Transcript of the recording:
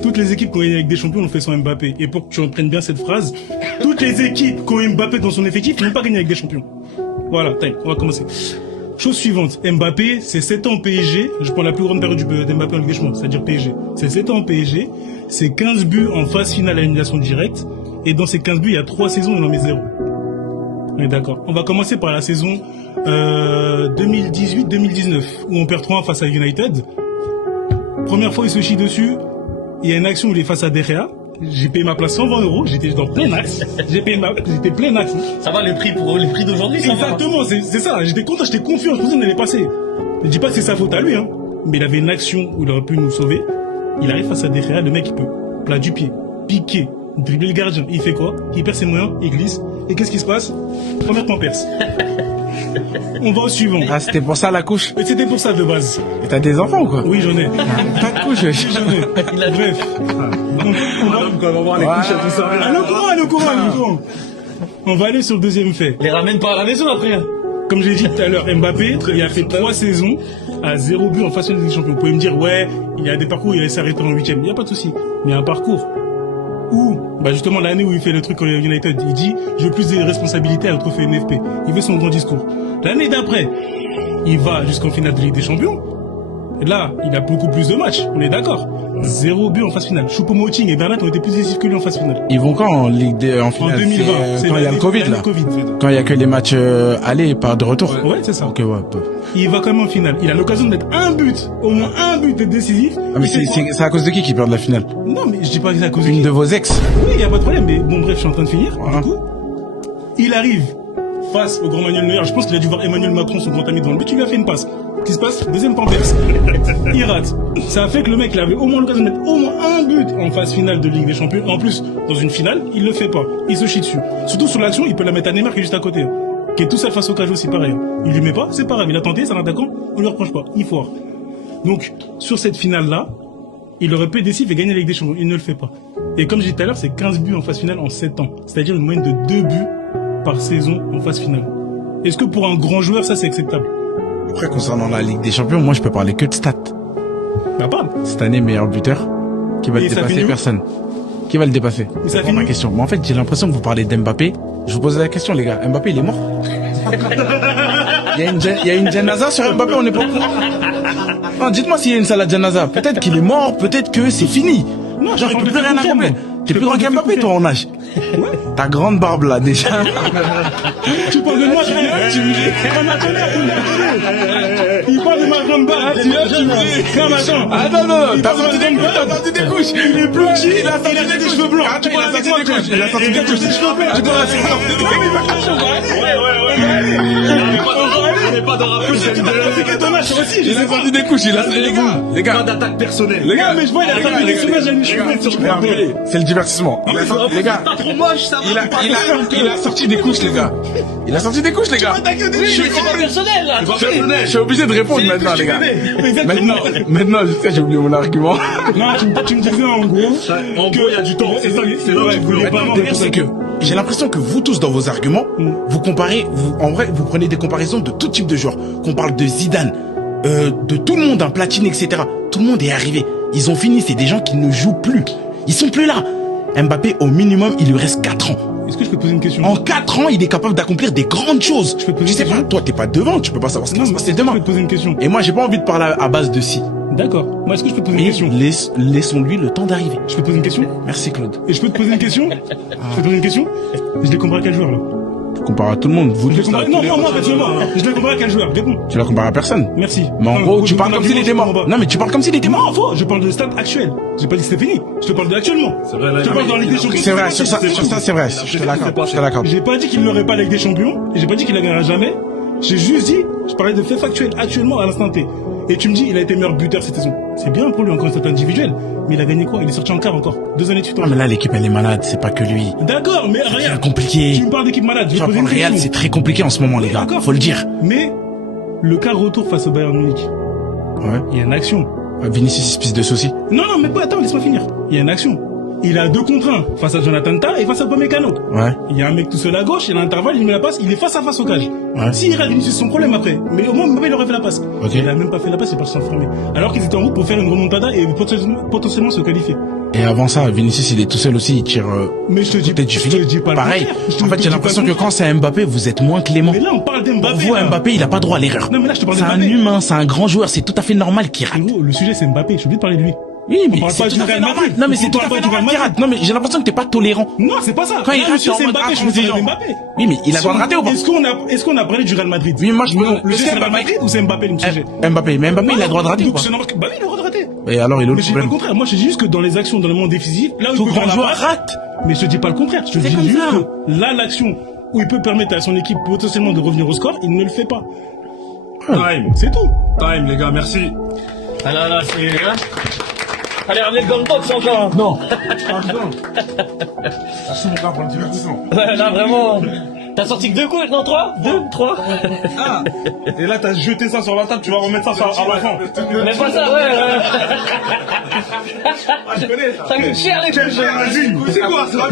Toutes les équipes qui ont gagné avec des champions l'ont fait sans Mbappé. Et pour que tu entraînes bien cette phrase, toutes les équipes qui ont Mbappé dans son effectif n'ont pas gagné avec des champions. Voilà, on va commencer. Chose suivante, Mbappé, c'est 7 ans au PSG. Je prends la plus grande période d'Mbappé en Ligue des Champions, c'est-à-dire PSG. C'est 7 ans au PSG, c'est 15 buts en phase finale à l'élimination directe. Et dans ces 15 buts, il y a 3 saisons, il en met 0. On est d'accord. On va commencer par la saison 2018-2019, où on perd 3-1 face à United. Première fois, il se chie dessus. Il y a une action où il est face à De Gea. J'ai payé ma place 120 €. J'étais dans plein axe. J'étais plein axe. Ça va, le prix d'aujourd'hui, ça va. Exactement, c'est ça. J'étais content, j'étais confiant. Je pensais qu'on allait passer. Je dis pas que c'est sa faute à lui, hein. Mais il avait une action où il aurait pu nous sauver. Il arrive face à De Gea. Le mec, il peut. Plat du pied. Piqué. Dribbler le gardien. Il fait quoi? Il perd ses moyens. Il glisse. Et qu'est-ce qui se passe? Première temps perce. On va au suivant. Ah, c'était pour ça la couche. Mais c'était pour ça de base. Et t'as des enfants ou quoi? Oui, j'en ai. Pas de couche, wesh. J'en ai. Bref. On va voir les couches à tout ça. Le courant. On va aller sur le deuxième fait. Les ramène pas à la maison après. Comme j'ai dit tout à l'heure, Mbappé, il a fait 3 saisons à 0 but en phase finale des champions. Vous pouvez me dire, ouais, il y a des parcours, il a s'arrêter en 8ème. Il n'y a pas de souci. Mais il y a un parcours où, justement, l'année où il fait le truc au United, il dit, je veux plus de responsabilités à le trophée NFP. Il fait son grand discours. L'année d'après, il va jusqu'en finale de Ligue des Champions. Et là, il a beaucoup plus de matchs. On est d'accord. 0 but en phase finale. Choupo-Moting et Bernat ont été plus décisifs que lui en phase finale. Ils vont quand en en finale? En 2020. Quand il y a le Covid, là. Quand il y a que les matchs aller et pas de retour. Ouais, c'est ça. Ok, ouais. Il va quand même en finale. Il a l'occasion de mettre un but, au moins un but d'être décisif. Ah, mais c'est à cause de qui perd la finale? Non, mais je dis pas que c'est à cause Une de vos ex? Oui, y a pas de problème, mais bon, bref, je suis en train de finir. Voilà. Du coup, il arrive face au grand Manuel Neuer. Je pense qu'il a dû voir Emmanuel Macron, son grand ami, devant le but. Il lui a fait une passe. Qu'est-ce qui se passe? Deuxième temps perce. Il rate. Ça a fait que le mec, il avait au moins l'occasion de mettre au moins un but en phase finale de Ligue des Champions. En plus, dans une finale, il le fait pas. Il se chie dessus. Surtout sur l'action, il peut la mettre à Neymar qui est juste à côté. Qui est tout seul face au cage aussi, pareil. Il lui met pas, c'est pas grave. Il a tenté, c'est un attaquant, on lui reproche pas. Il foire. Donc, sur cette finale-là, il aurait pu être décisif et gagner la Ligue des Champions. Il ne le fait pas. Et comme je disais tout à l'heure, c'est 15 buts en phase finale en 7 ans. C'est-à-dire une moyenne de 2 buts par saison en phase finale. Est-ce que pour un grand joueur, ça c'est acceptable? Après, concernant la Ligue des Champions, moi, je peux parler que de stats. Bah, pas. Cette année, meilleur buteur. Qui va le dépasser? Personne. Qui va le dépasser? Ça finit ma question. Mais en fait, j'ai l'impression que vous parlez d'Mbappé. Je vous pose la question, les gars. Mbappé, il est mort? Il y a une janaza sur Mbappé, on n'est pas au courant. Non, dites-moi s'il y a une salade janaza. Peut-être qu'il est mort, peut-être que c'est fini. Non, genre, il peut plus rien accomplir. T'es plus grand qu'Mbappé, toi, en âge. Ta grande barbe, là, déjà. Tu parles de moi, tu me dis. Il parle de ma grande barbe. Tu me dis. Non, mais attends. Ah non, t'as sorti des couches. Il est plus petit, il a des cheveux blancs. Tu parles avec moi, il a sorti des couches. Tu parles avec On n'est pas dans la c'est ton âge aussi. Il a sorti des couches, il a sorti des couches. Les gars. Pas d'attaque personnelle. Les gars. Mais je vois, il a sorti des couches, j'ai une cheveux sur le C'est le divertissement. Les gars. Pas trop moche, ça va. Il a sorti des couches, les gars. Il a sorti des couches, les gars. C'est pas personnel, là. Je suis obligé de répondre maintenant, les gars. Maintenant, je sais, j'ai oublié mon argument. Non, tu me disais en gros. En gros, il y a du temps. C'est ça, c'est vrai. C'est que j'ai l'impression que vous tous, dans vos arguments, vous comparez, en vrai, vous prenez des comparaisons de tout type de joueurs. Qu'on parle de Zidane, de tout le monde, un Platini, etc. Tout le monde est arrivé. Ils ont fini, c'est des gens qui ne jouent plus. Ils sont plus là. Mbappé, au minimum, il lui reste 4 ans. Est-ce que je peux poser une question? En 4 ans, il est capable d'accomplir des grandes choses. Tu sais pas, toi, t'es pas devant, tu peux pas savoir ce qui va se passer demain. Je peux te poser une question. Et moi, j'ai pas envie de parler à base de si. D'accord. Moi, est-ce que je peux te poser une question? Laissons-lui le temps d'arriver. Je peux te poser une question? Merci, Claude. Et je peux te poser une question? Je peux te poser une question? Je les compare à quel joueur, là? Tu compares à tout le monde. Vous Je les compare... Non, moi, personnellement. Je les compare à quel joueur? Réponds. Tu la compares à personne. Merci. Mais en gros, tu parles comme s'il était mort. Non, mais tu parles comme s'il était mort. Non, faux. Je parle de stade actuel. J'ai pas dit que c'était fini. Je te parle de actuellement. C'est vrai, là. Je te parle dans la Ligue des Champions. C'est vrai, sur ça, c'est vrai. Je te l'accorde. J'ai pas dit qu'il n'aurait pas la Ligue des Champions. Et j'ai pas dit qu'il la gagnera jamais. J'ai juste dit, je parlais de fait factuel actuellement à l'instant T. Et tu me dis, il a été meilleur buteur cette saison. C'est bien pour lui, encore une stat individuelle. Mais il a gagné quoi? Il est sorti en quart encore. 2 années de suite. Ah, mais là, l'équipe, elle est malade. C'est pas que lui. D'accord, mais regarde. C'est compliqué. Tu me parles d'équipe malade. Tu vas prendre Real, c'est très compliqué en ce moment, les gars. Faut le dire. Mais, le quart retour face au Bayern Munich. Ouais. Il y a une action. Vinicius, piste de soucis. Non, mais attends, laisse-moi finir. Il y a une action. Il a 2 contre 1 face à Jonathan Tah et face à Upamecano. Ouais. Il y a un mec tout seul à gauche, il a l'intervalle, il met la passe, il est face à face au cage. Ouais. S'il rate Vinicius, c'est son problème après. Mais au moins, Mbappé, il aurait fait la passe. Ok. Il a même pas fait la passe, il est parti s'enfermer. Alors qu'ils étaient en route pour faire une remontada et potentiellement se qualifier. Et avant ça, Vinicius, il est tout seul aussi, il tire Mais je te dis, côté du je te filet. dis pas le Pareil. contraire. Je te En fait, dis j'ai pas l'impression le que contraire. quand c'est Mbappé, vous êtes moins clément. Mais là, on parle Pour d'Mbappé. vous, là. Mbappé, il a pas droit à l'erreur. Non, mais là, je te parle C'est un d'Mbappé. humain, c'est un grand joueur, c'est tout à fait normal qu'il rate. Gros, le sujet, c'est Mbappé. J'ai oublié de parler de lui. Oui, mais On parle c'est pas tout du à fait Real normal. Madrid. Non, mais On c'est tout parle à pas fait du Real normal qu'il rate. Non, mais j'ai l'impression que t'es pas tolérant. Non, c'est pas ça. Quand il Là, rate, monsieur, t'es en c'est mode, Mbappé, ah, je me transigeant. dis Mbappé. Oui, mais il a le droit de rater ou pas? Est-ce qu'on a parlé du Real Madrid? Oui, moi, je me... Le sujet, c'est le Real Madrid ou c'est Mbappé le sujet? Mbappé, mais Mbappé, il a le droit de rater ou Donc, pas? c'est normal que, bah oui, il a le droit de rater. Et alors, il est où Mais le je dis pas le problème? contraire. Moi, je dis juste que dans les actions, dans le monde décisif, là où Tout il peut faire grand la joueur passe, rate. mais je te dis pas le contraire. Je te C'est dis comme juste ça. que là, l'action où il peut permettre à son équipe potentiellement de revenir au score, il ne le fait pas. Time. C'est tout. Time, les gars, merci. Ah là là, c'est... Hein. Allez, ramenez le Gombox encore. Non. C'est mon gars pour le divertissement. Ouais, là, vraiment... T'as sorti que 2 coups, non 3 2, 3. Ah. Et là, t'as jeté ça sur la table, tu vas remettre ça à la fin. Mais pas ça, ouais. Ah, je connais ça. Ça coûte cher les coups. C'est quoi ça?